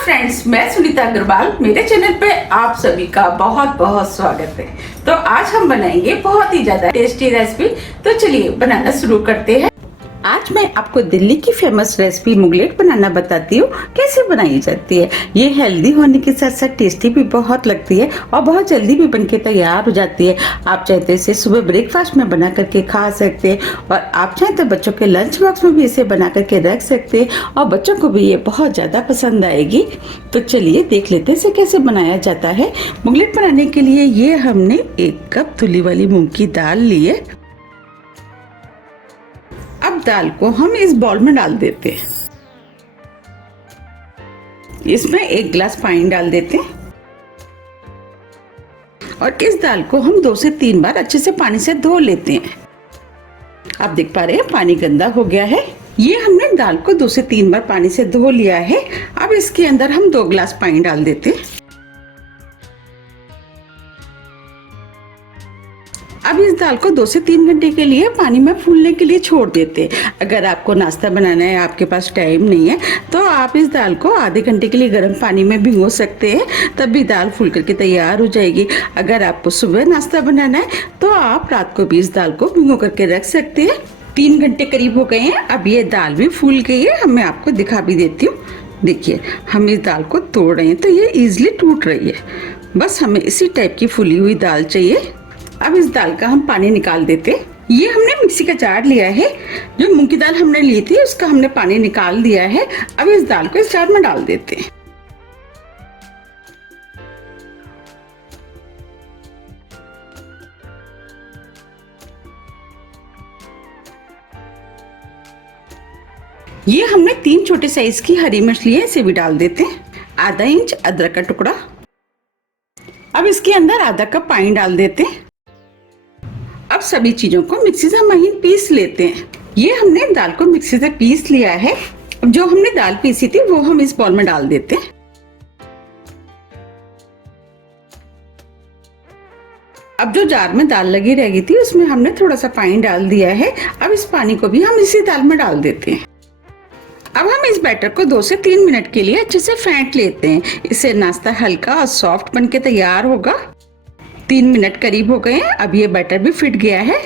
Friends, मैं सुनीता अग्रवाल। मेरे channel पे आप सभी का बहुत बहुत स्वागत है। तो आज हम बनाएंगे बहुत ही ज्यादा टेस्टी रेसिपी। तो चलिए बनाना शुरू करते हैं। आज मैं आपको दिल्ली की फेमस रेसिपी मुगलेट बनाना बताती हूँ, कैसे बनाई जाती है। ये हेल्दी होने के साथ साथ टेस्टी भी बहुत लगती है और बहुत जल्दी भी बनके तैयार हो जाती है। आप चाहे तो इसे सुबह ब्रेकफास्ट में बना करके खा सकते हैं और आप चाहे तो बच्चों के लंच बॉक्स में भी इसे बना करके रख सकते हैं और बच्चों को भी ये बहुत ज़्यादा पसंद आएगी। तो चलिए देख लेते हैं इसे कैसे बनाया जाता है। मुगलेट बनाने के लिए ये हमने 1 कप धुली वाली मूंग की दाल ली है। अब दाल को हम इस बाउल में डाल देते हैं। इसमें 1 गिलास पानी डाल देते हैं और इस दाल को हम 2 से 3 बार अच्छे से पानी से धो लेते हैं। आप देख पा रहे हैं पानी गंदा हो गया है। ये हमने दाल को 2 से 3 बार पानी से धो लिया है। अब इसके अंदर हम 2 गिलास पानी डाल देते हैं। अब इस दाल को 2 से 3 घंटे के लिए पानी में फूलने के लिए छोड़ देते हैं। अगर आपको नाश्ता बनाना है, आपके पास टाइम नहीं है, तो आप इस दाल को आधे घंटे के लिए गर्म पानी में भिगो सकते हैं, तब भी दाल फूल करके तैयार हो जाएगी। अगर आपको सुबह नाश्ता बनाना है तो आप रात को भी इस दाल को भिगो करके रख सकते हैं। 3 घंटे करीब हो गए हैं। अब ये दाल भी फूल गई है। मैं आपको दिखा भी देती हूँ। देखिए, हम इस दाल को तोड़ रहे हैं तो ये इजिली टूट रही है। बस हमें इसी टाइप की फूली हुई दाल चाहिए। अब इस दाल का हम पानी निकाल देते। ये हमने मिक्सी का जार लिया है। जो मूंग की दाल हमने ली थी उसका हमने पानी निकाल दिया है। अब इस दाल को इस जार में डाल देते हैं। ये हमने 3 छोटे साइज की हरी मिर्च ली है, इसे भी डाल देते हैं। आधा इंच अदरक का टुकड़ा। अब इसके अंदर आधा कप पानी डाल देते हैं। अब सभी चीजों को मिक्सी से महीन पीस लेते हैं। ये हमने दाल को मिक्सी से पीस लिया है। अब जो हमने दाल पीसी थी वो हम इस बाउल में डाल देते हैं। अब जो जार में दाल लगी रह गई थी उसमें हमने थोड़ा सा पानी डाल दिया है। अब इस पानी को भी हम इसी दाल में डाल देते हैं। अब हम इस बैटर को 2 से 3 मिनट के लिए अच्छे से फेंट लेते हैं। इससे नाश्ता हल्का और सॉफ्ट बनके तैयार होगा। 3 मिनट करीब हो गए हैं। अब ये बैटर भी फिट गया है।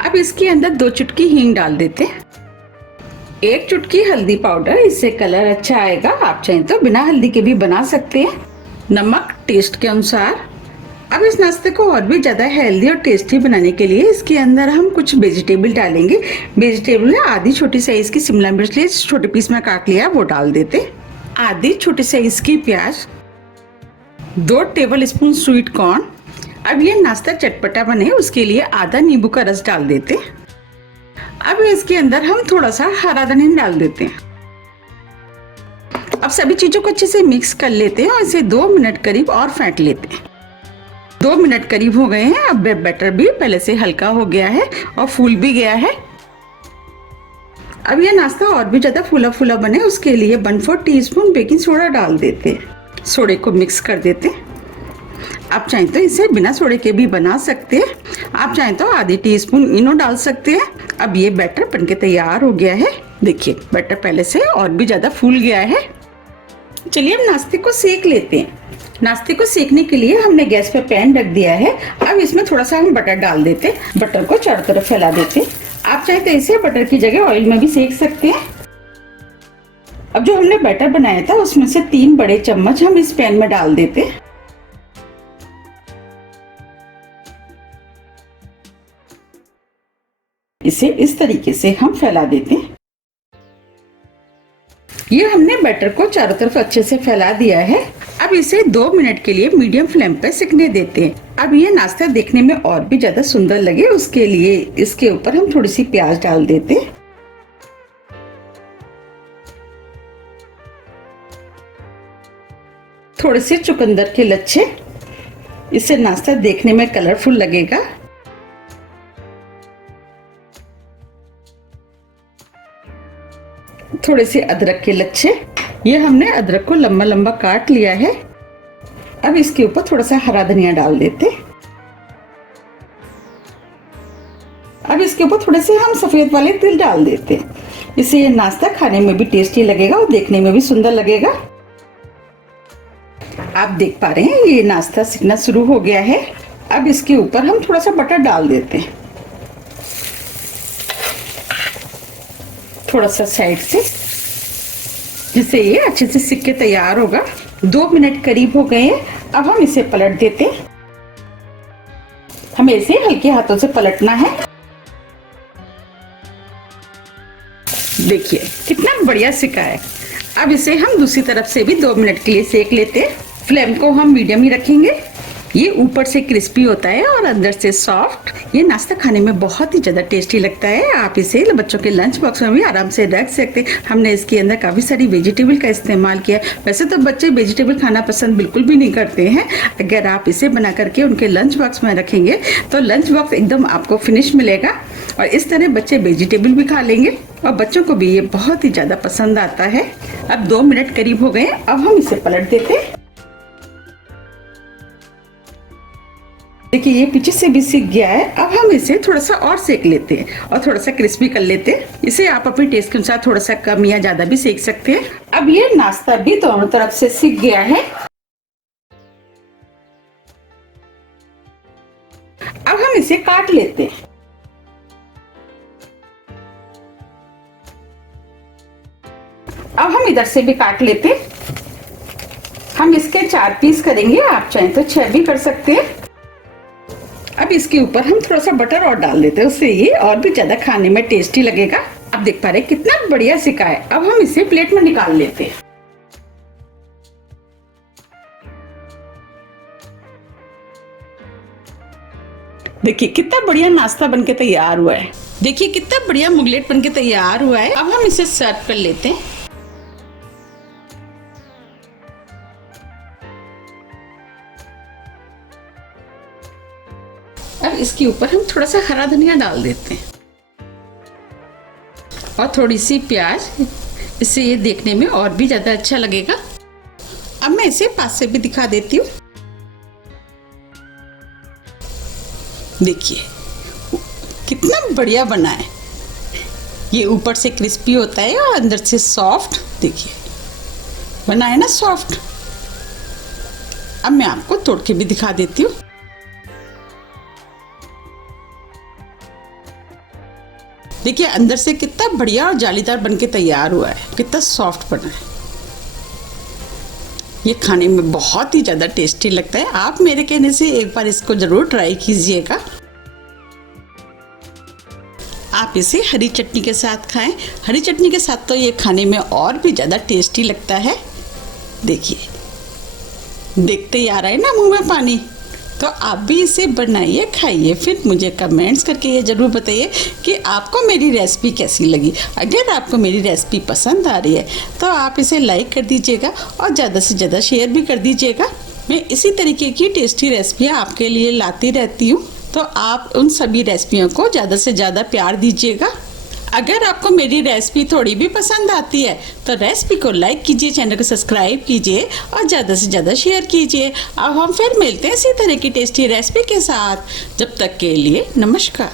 अब इसके अंदर 2 चुटकी हींग डाल देते हैं। 1 चुटकी हल्दी पाउडर, इससे कलर अच्छा आएगा। आप चाहें तो बिना हल्दी के भी बना सकते हैं। नमक टेस्ट के अनुसार। अब इस नाश्ते को और भी ज्यादा हेल्दी और टेस्टी बनाने के लिए इसके अंदर हम कुछ वेजिटेबल डालेंगे। वेजिटेबल में आधी छोटी साइज की शिमला मिर्च लिए छोटे पीस में काट लिया, वो डाल देते। आधी छोटी साइज की प्याज, 2 टेबल स्पून स्वीट कॉर्न। अब ये नाश्ता चटपटा बने उसके लिए आधा नींबू का रस डाल देते। अब इसके अंदर हम थोड़ा सा हरा धनिया डाल देते हैं। अब सभी चीजों को अच्छे से मिक्स कर लेते हैं और इसे 2 मिनट करीब और फेंट लेते हैं। 2 मिनट करीब हो गए हैं। अब बैटर भी पहले से हल्का हो गया है और फूल भी गया है। अब ये नाश्ता और भी ज्यादा फूला फूला बने उसके लिए 1/4 टीस्पून बेकिंग सोडा डाल देते हैं। सोडे को मिक्स कर देते हैं। आप चाहें तो इसे बिना सोडे के भी बना सकते हैं। आप चाहें तो आधी टीस्पून इनो डाल सकते हैं। अब ये बैटर बनके तैयार हो गया है। देखिए, बैटर पहले से और भी ज्यादा फूल गया है। चलिए अब नाश्ते को सेक लेते हैं। नाश्ते को सेकने के लिए हमने गैस पे पैन रख दिया है। अब इसमें थोड़ा सा हम बटर डाल देते। बटर को चारों तरफ फैला देते। आप चाहे तो इसे बटर की जगह ऑयल में भी सेक सकते हैं। अब जो हमने बैटर बनाया था उसमें से 3 बड़े चम्मच हम इस पैन में डाल देते। इसे इस तरीके से हम फैला देते हैं। ये हमने बैटर को चारों तरफ अच्छे से फैला दिया है। अब इसे 2 मिनट के लिए मीडियम फ्लेम पर सिकने देते हैं। अब ये नाश्ता देखने में और भी ज्यादा सुंदर लगे उसके लिए इसके ऊपर हम थोड़ी सी प्याज डाल देते हैं। थोड़े से चुकंदर के लच्छे, इससे नाश्ता देखने में कलरफुल लगेगा। थोड़े से अदरक के लच्छे, ये हमने अदरक को लंबा लंबा काट लिया है। अब इसके ऊपर थोड़ा सा हरा धनिया डाल देते। अब इसके ऊपर थोड़े से हम सफेद वाले तिल डाल देते। इससे ये नाश्ता खाने में भी टेस्टी लगेगा और देखने में भी सुंदर लगेगा। आप देख पा रहे हैं ये नाश्ता सिकना शुरू हो गया है। अब इसके ऊपर हम थोड़ा सा बटर डाल देते हैं, थोड़ा सा साइड से, जिससे ये अच्छे से सिक के तैयार होगा। 2 मिनट करीब हो गए हैं। अब हम इसे पलट देते हैं। हमें इसे हल्के हाथों से पलटना है। देखिए कितना बढ़िया सिका है। अब इसे हम दूसरी तरफ से भी 2 मिनट के लिए सेक लेते हैं। फ्लेम को हम मीडियम ही रखेंगे। ये ऊपर से क्रिस्पी होता है और अंदर से सॉफ्ट। ये नाश्ता खाने में बहुत ही ज्यादा टेस्टी लगता है। आप इसे बच्चों के लंच बॉक्स में भी आराम से रख सकते हैं। हमने इसके अंदर काफी सारी वेजिटेबल का इस्तेमाल किया। वैसे तो बच्चे वेजिटेबल खाना पसंद बिल्कुल भी नहीं करते हैं। अगर आप इसे बना करके उनके लंच बॉक्स में रखेंगे तो लंच बॉक्स एकदम आपको फिनिश मिलेगा और इस तरह बच्चे वेजिटेबल भी खा लेंगे और बच्चों को भी ये बहुत ही ज्यादा पसंद आता है। अब 2 मिनट करीब हो गए। अब हम इसे पलट देते हैं। देखिए ये पीछे से भी सिक गया है। अब हम इसे थोड़ा सा और सेक लेते हैं और थोड़ा सा क्रिस्पी कर लेते हैं। इसे आप अपने टेस्ट के अनुसार थोड़ा सा कम या ज्यादा भी सेक सकते हैं। अब ये नाश्ता भी दोनों तरफ से सिक गया है। अब हम इसे काट लेते हैं। अब हम इधर से भी काट लेते हैं। हम इसके 4 पीस करेंगे, आप चाहें तो 6 भी कर सकते हैं। अब इसके ऊपर हम थोड़ा सा बटर और डाल देते हैं, उससे ये और भी ज्यादा खाने में टेस्टी लगेगा। आप देख पा रहे हैं कितना बढ़िया सिका है। अब हम इसे प्लेट में निकाल लेते हैं। देखिए कितना बढ़िया नाश्ता बनके तैयार हुआ है। देखिए कितना बढ़िया मुगलेट बनके तैयार हुआ है। अब हम इसे सर्व कर लेते हैं। अब इसके ऊपर हम थोड़ा सा हरा धनिया डाल देते हैं और थोड़ी सी प्याज, इससे ये देखने में और भी ज्यादा अच्छा लगेगा। अब मैं इसे पास से भी दिखा देती हूँ। देखिए कितना बढ़िया बना है। ये ऊपर से क्रिस्पी होता है और अंदर से सॉफ्ट। देखिए बना है ना सॉफ्ट। अब मैं आपको तोड़ के भी दिखा देती हूँ। देखिए अंदर से कितना बढ़िया और जालीदार बनके तैयार हुआ है, कितना सॉफ्ट बना है। ये खाने में बहुत ही ज़्यादा टेस्टी लगता है। आप मेरे कहने से एक बार इसको ज़रूर ट्राई कीजिएगा। आप इसे हरी चटनी के साथ खाएं। हरी चटनी के साथ तो ये खाने में और भी ज़्यादा टेस्टी लगता है। देखिए देखते ही आ रहा है ना मुंह में पानी। तो आप भी इसे बनाइए, खाइए, फिर मुझे कमेंट्स करके ये ज़रूर बताइए कि आपको मेरी रेसिपी कैसी लगी। अगर आपको मेरी रेसिपी पसंद आ रही है तो आप इसे लाइक कर दीजिएगा और ज़्यादा से ज़्यादा शेयर भी कर दीजिएगा। मैं इसी तरीके की टेस्टी रेसिपियाँ आपके लिए लाती रहती हूँ, तो आप उन सभी रेसिपियों को ज़्यादा से ज़्यादा प्यार दीजिएगा। अगर आपको मेरी रेसिपी थोड़ी भी पसंद आती है तो रेसिपी को लाइक कीजिए, चैनल को सब्सक्राइब कीजिए और ज़्यादा से ज़्यादा शेयर कीजिए। अब हम फिर मिलते हैं इसी तरह की टेस्टी रेसिपी के साथ। जब तक के लिए नमस्कार।